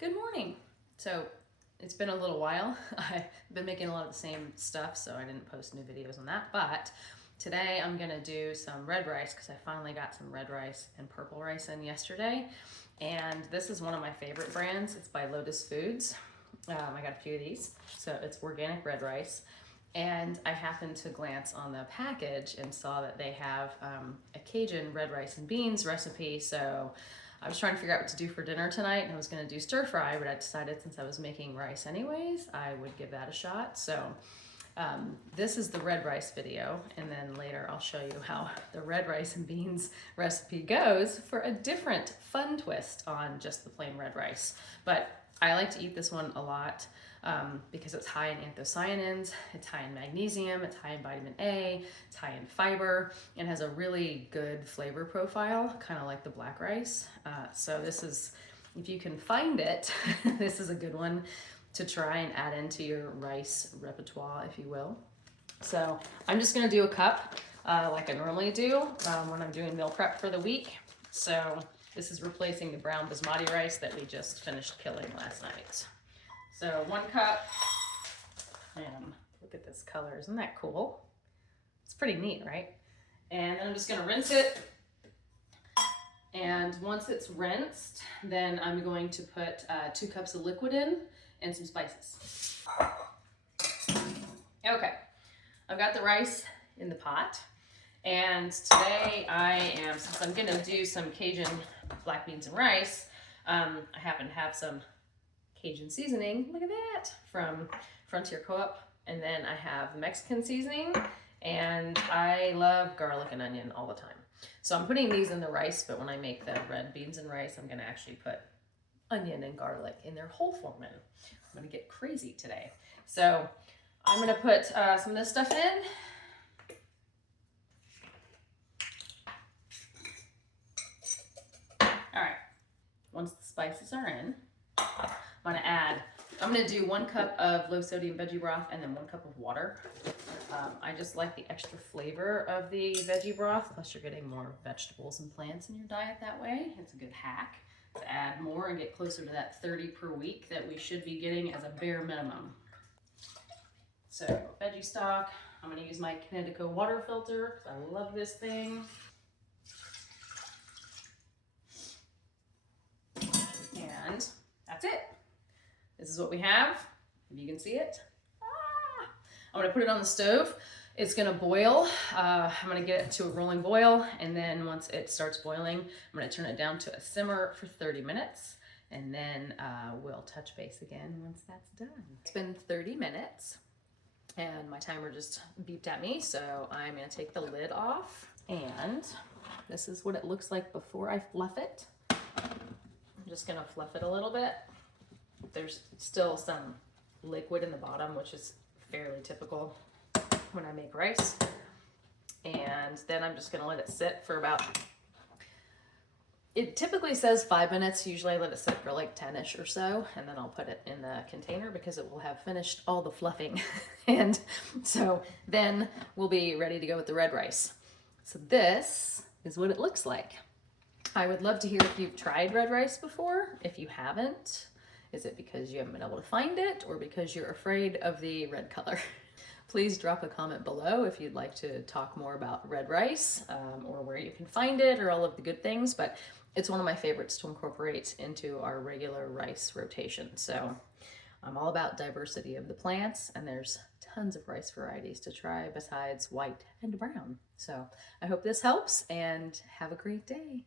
Good morning. So it's been a little while. I've been making a lot of the same stuff, so I didn't post new videos on that. But today I'm gonna do some red rice because I finally got some red rice and purple rice in yesterday. And this is one of my favorite brands. It's by Lotus Foods. I got a few of these. So it's organic red rice. And I happened to glance on the package and saw that they have a Cajun red rice and beans recipe. So I was trying to figure out what to do for dinner tonight, and I was gonna do stir fry, but I decided since I was making rice anyways, I would give that a shot. So this is the red rice video, and then later I'll show you how the red rice and beans recipe goes for a different fun twist on just the plain red rice. But I like to eat this one a lot because it's high in anthocyanins, it's high in magnesium, it's high in vitamin A, it's high in fiber, and has a really good flavor profile, kind of like the black rice. So this is, if you can find it, this is a good one to try and add into your rice repertoire, if you will. So I'm just gonna do a cup like I normally do when I'm doing meal prep for the week. So this is replacing the brown basmati rice that we just finished killing last night. So 1 cup, and look at this color, isn't that cool? It's pretty neat, right? And then I'm just gonna rinse it. And once it's rinsed, then I'm going to put 2 cups of liquid in and some spices. Okay, I've got the rice in the pot. And today since I'm gonna do some Cajun black beans and rice, I happen to have some Cajun seasoning, look at that, from Frontier Coop. And then I have Mexican seasoning, and I love garlic and onion all the time. So I'm putting these in the rice, but when I make the red beans and rice, I'm gonna actually put onion and garlic in their whole form in. I'm gonna get crazy today. So I'm gonna put some of this stuff in. All right, once the spices are in, I'm gonna do 1 cup of low sodium veggie broth and then 1 cup of water. I just like the extra flavor of the veggie broth, plus you're getting more vegetables and plants in your diet that way. It's a good hack to add more and get closer to that 30 per week that we should be getting as a bare minimum. So veggie stock, I'm gonna use my Connecticut water filter because I love this thing. And that's it. This is what we have, if you can see it. I'm gonna put it on the stove. It's gonna boil. I'm gonna get it to a rolling boil, and then once it starts boiling, I'm gonna turn it down to a simmer for 30 minutes, and then we'll touch base again once that's done. It's been 30 minutes, and my timer just beeped at me, so I'm gonna take the lid off, and this is what it looks like before I fluff it. I'm just gonna fluff it a little bit. There's still some liquid in the bottom, which is fairly typical when I make rice. And then I'm just gonna let it sit for about, it typically says 5 minutes. Usually I let it sit for like 10-ish or so, and then I'll put it in the container because it will have finished all the fluffing. And so then we'll be ready to go with the red rice. So this is what it looks like. I would love to hear if you've tried red rice before. If you haven't, is it because you haven't been able to find it or because you're afraid of the red color? Please drop a comment below if you'd like to talk more about red rice or where you can find it or all of the good things, but it's one of my favorites to incorporate into our regular rice rotation. So I'm all about diversity of the plants, and there's tons of rice varieties to try besides white and brown. So I hope this helps, and have a great day.